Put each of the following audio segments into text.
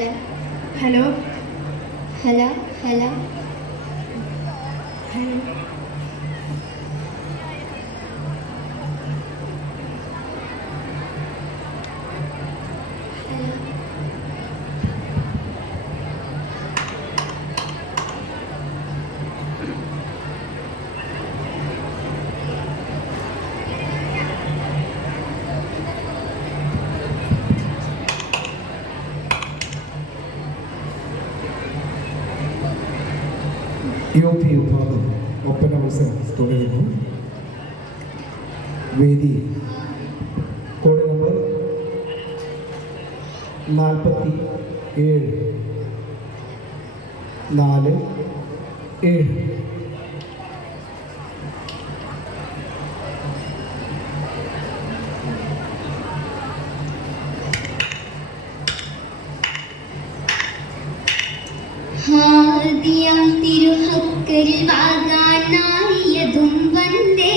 hello? Hello? Hello? U P ഉപാധം Oppana മത്സരം തുടരുന്നു. വേദി. കോഡ് നമ്പർ നാൽപ്പത്തി ഏഴ് നാല് ഏഴ്. നൽകിയാൽ തിരുഹക്കൽ വാകാനായതും വന്ദേ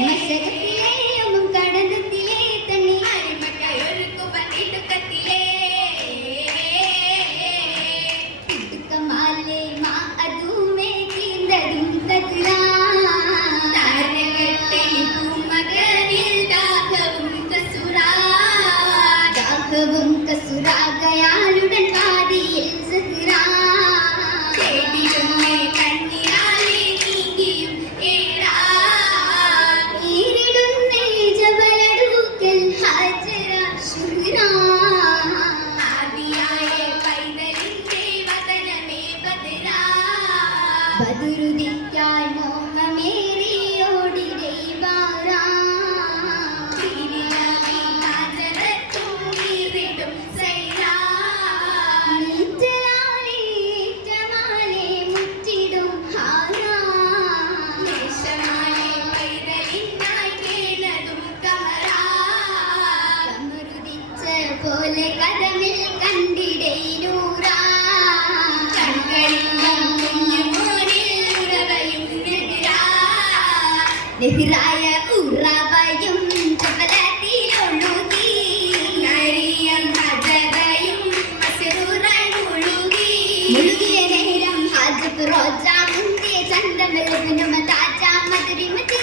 Uma seca dream you.